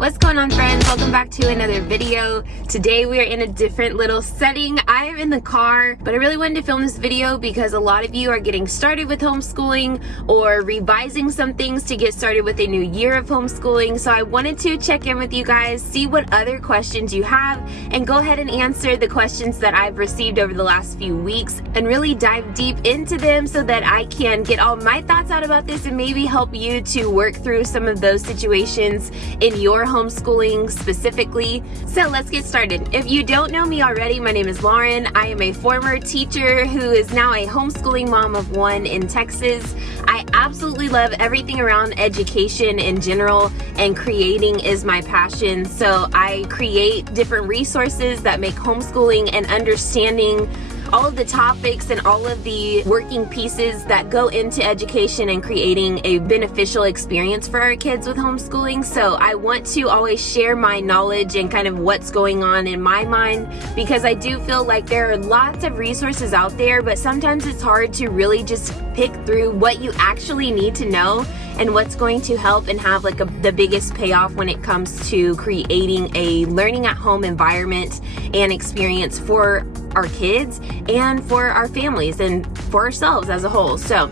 What's going on, friends? Welcome back to another video. Today we are in a different little setting. I am in the car, but I really wanted to film this video because a lot of you are getting started with homeschooling or revising some things to get started with a new year of homeschooling. So I wanted to check in with you guys, see what other questions you have, and go ahead and answer the questions that I've received over the last few weeks and really dive deep into them so that I can get all my thoughts out about this and maybe help you to work through some of those situations in your homeschooling specifically. So let's get started. If you don't know me already, my name is Lauren. I am a former teacher who is now a homeschooling mom of one in Texas. I absolutely love everything around education in general, and creating is my passion. So I create different resources that make homeschooling and understanding all of the topics and all of the working pieces that go into education and creating a beneficial experience for our kids with homeschooling. So I want to always share my knowledge and kind of what's going on in my mind, because I do feel like there are lots of resources out there, but sometimes it's hard to really just pick through what you actually need to know and what's going to help and have like the biggest payoff when it comes to creating a learning at home environment and experience for our kids and for our families and for ourselves as a whole. So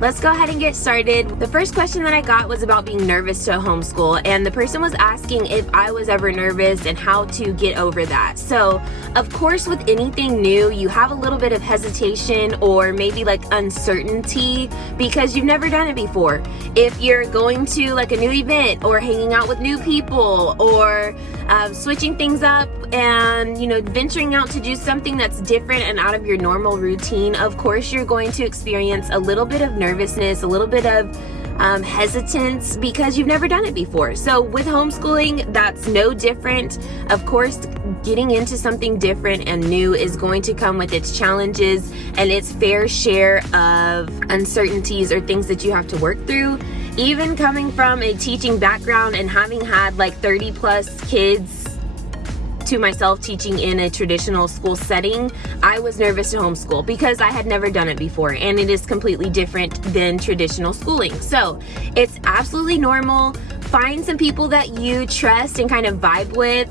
let's go ahead and get started. The first question that I got was about being nervous to homeschool, and the person was asking if I was ever nervous and how to get over that. So of course, with anything new, you have a little bit of hesitation or maybe like uncertainty because you've never done it before. If you're going to like a new event or hanging out with new people or switching things up and venturing out to do something that's different and out of your normal routine, of course you're going to experience a little bit of nervousness, a little bit of hesitance because you've never done it before. So with homeschooling, that's no different. Of course, getting into something different and new is going to come with its challenges and its fair share of uncertainties or things that you have to work through. Even coming from a teaching background and having had like 30 plus kids to myself teaching in a traditional school setting, I was nervous to homeschool because I had never done it before, and it is completely different than traditional schooling. So it's absolutely normal. Find some people that you trust and kind of vibe with.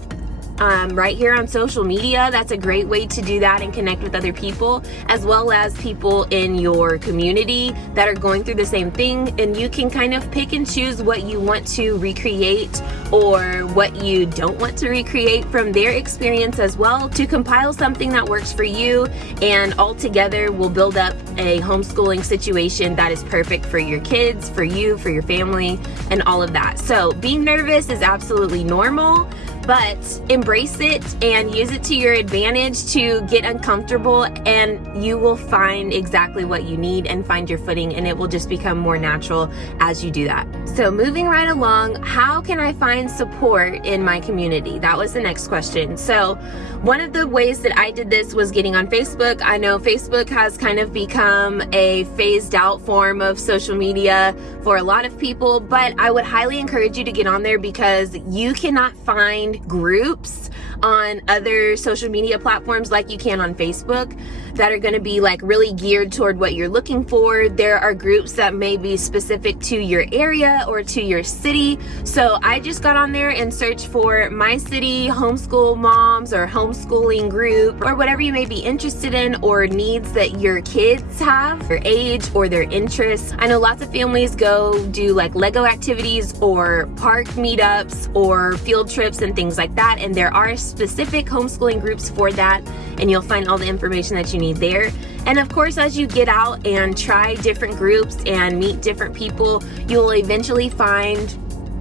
Right here on social media, that's a great way to do that and connect with other people, as well as people in your community that are going through the same thing, and you can kind of pick and choose what you want to recreate or what you don't want to recreate from their experience as well to compile something that works for you, and all together we'll build up a homeschooling situation that is perfect for your kids, for you, for your family, and all of that. So being nervous is absolutely normal, but embrace it and use it to your advantage to get uncomfortable, and you will find exactly what you need and find your footing, and it will just become more natural as you do that. So moving right along, how can I find support in my community? That was the next question. So one of the ways that I did this was getting on Facebook. I know Facebook has kind of become a phased out form of social media for a lot of people, but I would highly encourage you to get on there because you cannot find groups on other social media platforms like you can on Facebook that are going to be like really geared toward what you're looking for. There are groups that may be specific to your area or to your city. So I just got on there and searched for my city homeschool moms or homeschooling group or whatever you may be interested in or needs that your kids have, their age or their interests. I know lots of families go do like Lego activities or park meetups or field trips and things like that, and there are specific homeschooling groups for that, and you'll find all the information that you need there. And of course, as you get out and try different groups and meet different people, you'll eventually find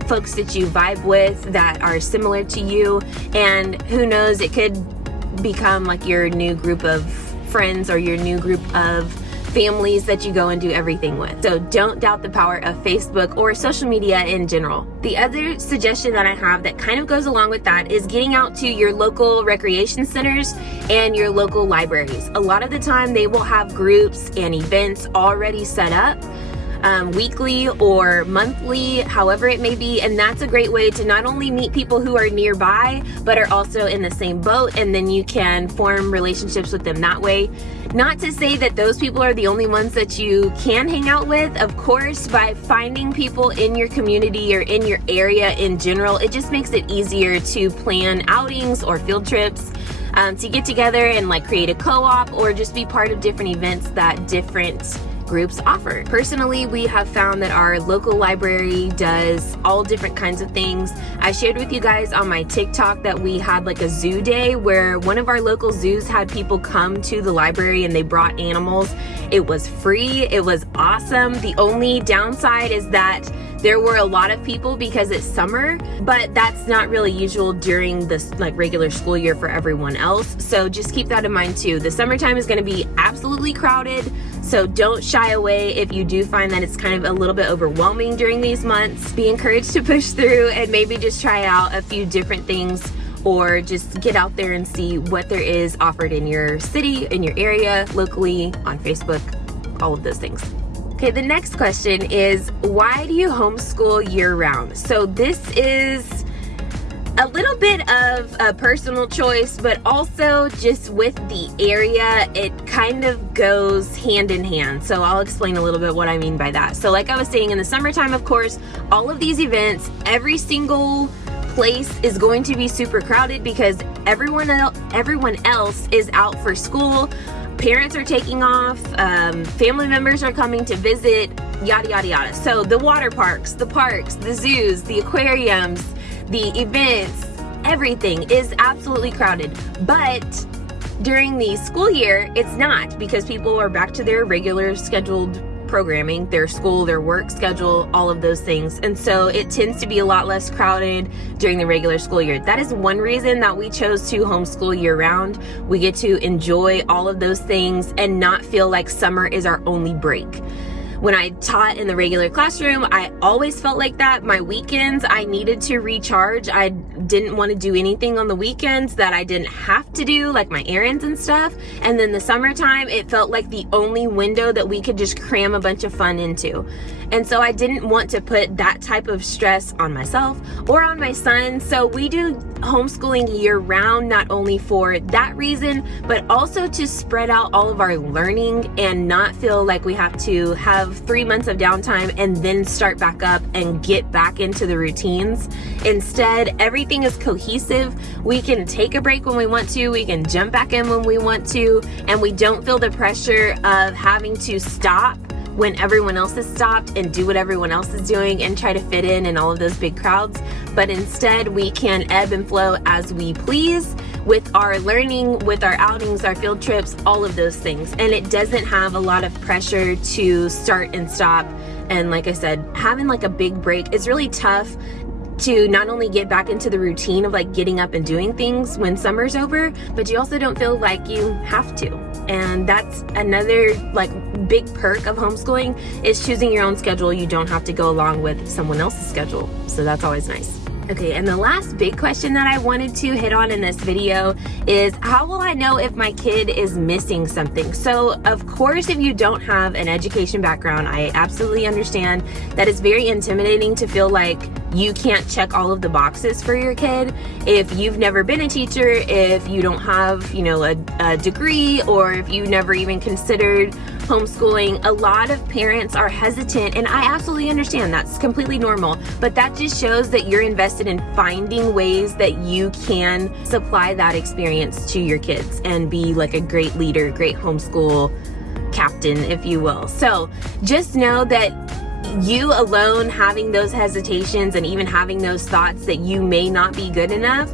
folks that you vibe with that are similar to you, and who knows, it could become like your new group of friends or your new group of families that you go and do everything with. So don't doubt the power of Facebook or social media in general. The other suggestion that I have that kind of goes along with that is getting out to your local recreation centers and your local libraries. A lot of the time they will have groups and events already set up, weekly or monthly, however it may be, and that's a great way to not only meet people who are nearby but are also in the same boat, and then you can form relationships with them that way. Not to say that those people are the only ones that you can hang out with. Of course, by finding people in your community or in your area in general, it just makes it easier to plan outings or field trips, to get together and like create a co-op or just be part of different events that different groups offer. Personally, we have found that our local library does all different kinds of things. I shared with you guys on my TikTok that we had like a zoo day where one of our local zoos had people come to the library and they brought animals. It was free. It was awesome. The only downside is that there were a lot of people because it's summer, but that's not really usual during this like regular school year for everyone else. So just keep that in mind too. The summertime is going to be absolutely crowded. So don't shy away if you do find that it's kind of a little bit overwhelming during these months. Be encouraged to push through and maybe just try out a few different things, or just get out there and see what there is offered in your city, in your area, locally, on Facebook, all of those things. Okay, the next question is, why do you homeschool year-round? So this is a little bit of a personal choice, but also just with the area, it kind of goes hand in hand. So I'll explain a little bit what I mean by that. So like I was saying, in the summertime, of course, all of these events, every single place is going to be super crowded because everyone else is out for school. Parents are taking off, family members are coming to visit, yada, yada, yada. So the water parks, the zoos, the aquariums, the events, everything is absolutely crowded. But during the school year, it's not, because people are back to their regular scheduled programming, their school, their work schedule, all of those things. And so it tends to be a lot less crowded during the regular school year. That is one reason that we chose to homeschool year round. We get to enjoy all of those things and not feel like summer is our only break. When I taught in the regular classroom, I always felt like that. My weekends, I needed to recharge. I didn't want to do anything on the weekends that I didn't have to do, like my errands and stuff. And then the summertime, it felt like the only window that we could just cram a bunch of fun into. And so I didn't want to put that type of stress on myself or on my son. So we do homeschooling year round, not only for that reason, but also to spread out all of our learning and not feel like we have to have 3 months of downtime and then start back up and get back into the routines. Instead, everything is cohesive. We can take a break when we want to, we can jump back in when we want to, and we don't feel the pressure of having to stop when everyone else has stopped and do what everyone else is doing and try to fit in all of those big crowds. But instead, we can ebb and flow as we please with our learning, with our outings, our field trips, all of those things. And it doesn't have a lot of pressure to start and stop. And like I said, having like a big break is really tough to not only get back into the routine of like getting up and doing things when summer's over, but you also don't feel like you have to. And that's another like big perk of homeschooling, is choosing your own schedule. You don't have to go along with someone else's schedule. So that's always nice. Okay, and the last big question that I wanted to hit on in this video is, how will I know if my kid is missing something? So of course, if you don't have an education background, I absolutely understand that it's very intimidating to feel like you can't check all of the boxes for your kid. If you've never been a teacher, if you don't have, a degree, or if you never even considered homeschooling, a lot of parents are hesitant, and I absolutely understand. That's completely normal, but that just shows that you're invested in finding ways that you can supply that experience to your kids and be like a great leader, great homeschool captain, if you will. So just know that you alone having those hesitations and even having those thoughts that you may not be good enough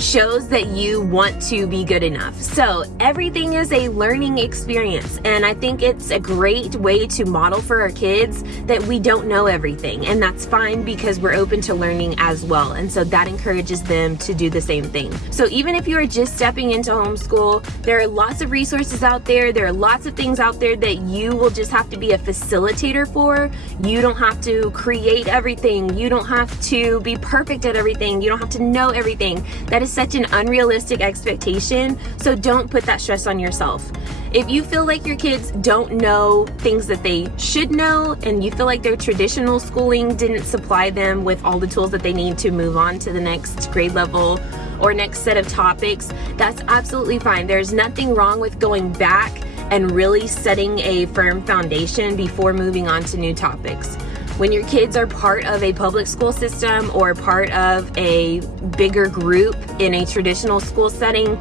shows that you want to be good enough. So everything is a learning experience, and I think it's a great way to model for our kids that we don't know everything, and that's fine because we're open to learning as well. And so that encourages them to do the same thing. So even if you are just stepping into homeschool, there are lots of resources out there. There are lots of things out there that you will just have to be a facilitator for. You don't have to create everything. You don't have to be perfect at everything. You don't have to know everything. That is such an unrealistic expectation, so don't put that stress on yourself. If you feel like your kids don't know things that they should know, and you feel like their traditional schooling didn't supply them with all the tools that they need to move on to the next grade level or next set of topics, that's absolutely fine. There's nothing wrong with going back and really setting a firm foundation before moving on to new topics. When your kids are part of a public school system or part of a bigger group in a traditional school setting,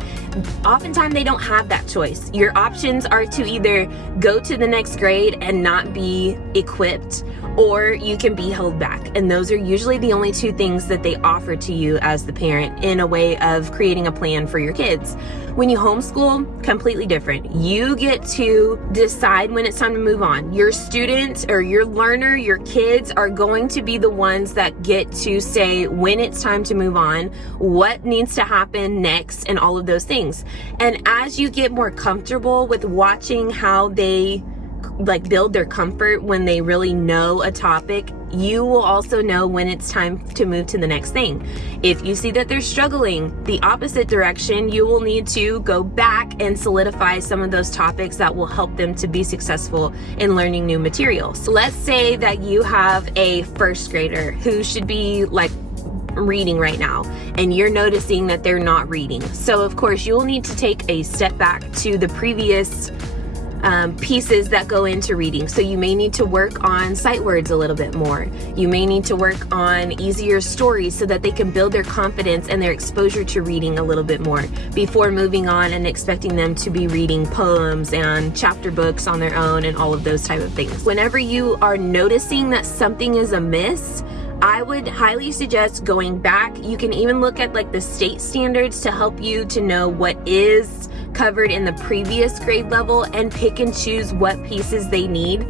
oftentimes they don't have that choice. Your options are to either go to the next grade and not be equipped, or you can be held back. And those are usually the only two things that they offer to you as the parent in a way of creating a plan for your kids. When you homeschool, completely different. You get to decide when it's time to move on. Your student or your learner, your kids are going to be the ones that get to say when it's time to move on, what needs to happen next, and all of those things. And as you get more comfortable with watching how they build their comfort when they really know a topic, you will also know when it's time to move to the next thing. If you see that they're struggling the opposite direction, you will need to go back and solidify some of those topics that will help them to be successful in learning new material. So let's say that you have a first grader who should be reading right now, and you're noticing that they're not reading. So of course you'll need to take a step back to the previous pieces that go into reading. So you may need to work on sight words a little bit more. You may need to work on easier stories so that they can build their confidence and their exposure to reading a little bit more before moving on and expecting them to be reading poems and chapter books on their own and all of those type of things. Whenever you are noticing that something is amiss, I would highly suggest going back. You can even look at the state standards to help you to know what is covered in the previous grade level and pick and choose what pieces they need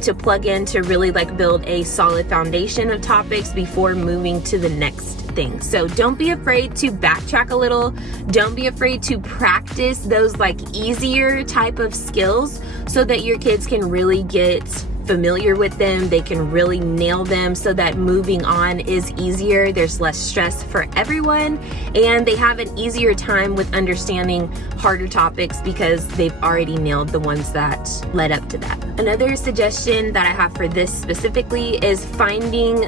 to plug in to really build a solid foundation of topics before moving to the next thing. So don't be afraid to backtrack a little. Don't be afraid to practice those easier type of skills so that your kids can really get familiar with them. They can really nail them so that moving on is easier. There's less stress for everyone, and they have an easier time with understanding harder topics because they've already nailed the ones that led up to that. Another suggestion that I have for this specifically is finding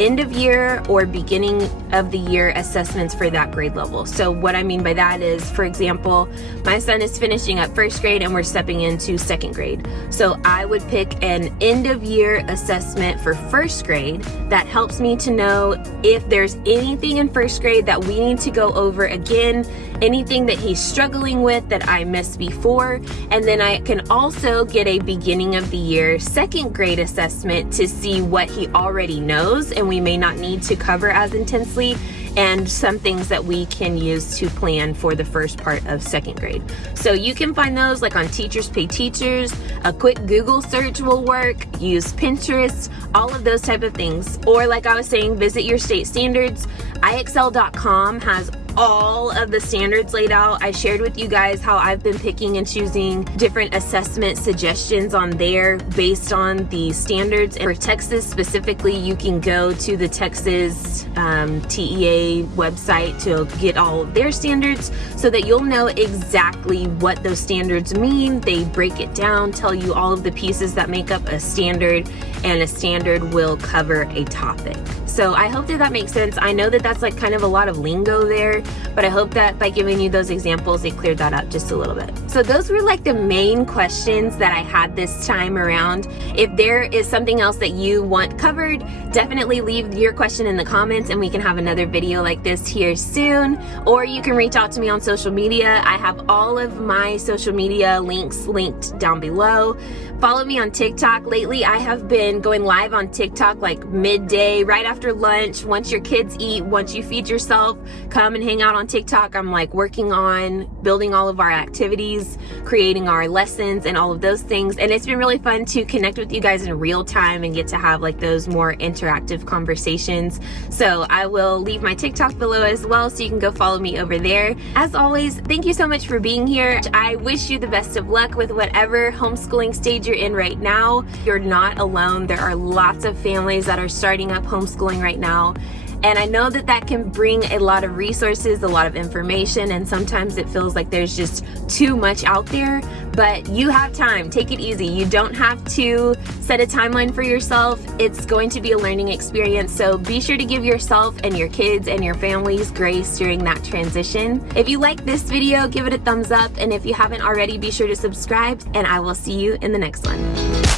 end of year or beginning of the year assessments for that grade level. So what I mean by that is, for example, my son is finishing up first grade and we're stepping into second grade. So I would pick an end of year assessment for first grade that helps me to know if there's anything in first grade that we need to go over again, anything that he's struggling with that I missed before. And then I can also get a beginning of the year second grade assessment to see what he already knows and we may not need to cover as intensely, and some things that we can use to plan for the first part of second grade. So you can find those on Teachers Pay Teachers. A quick Google search will work. Use Pinterest, all of those type of things. Or I was saying, visit your state standards. IXL.com has all of the standards laid out. I shared with you guys how I've been picking and choosing different assessment suggestions on there based on the standards. And for Texas specifically, you can go to the Texas TEA website to get all of their standards so that you'll know exactly what those standards mean. They break it down, tell you all of the pieces that make up a standard, and a standard will cover a topic. So I hope that makes sense. I know that that's kind of a lot of lingo there, but I hope that by giving you those examples, it cleared that up just a little bit. So those were the main questions that I had this time around. If there is something else that you want covered, definitely leave your question in the comments and we can have another video like this here soon. Or you can reach out to me on social media. I have all of my social media links linked down below. Follow me on TikTok. Lately, I have been going live on TikTok midday, right after lunch, once your kids eat, once you feed yourself, come and hang out on TikTok. I'm working on building all of our activities, creating our lessons and all of those things. And it's been really fun to connect with you guys in real time and get to have those more interactive conversations. So I will leave my TikTok below as well, so you can go follow me over there. As always, thank you so much for being here. I wish you the best of luck with whatever homeschooling stage you're in right now. You're not alone. There are lots of families that are starting up homeschooling right now. And I know that that can bring a lot of resources, a lot of information, and sometimes it feels like there's just too much out there, but you have time. Take it easy. You don't have to set a timeline for yourself. It's going to be a learning experience, so be sure to give yourself and your kids and your families grace during that transition. If you like this video, give it a thumbs up, and if you haven't already, be sure to subscribe, and I will see you in the next one.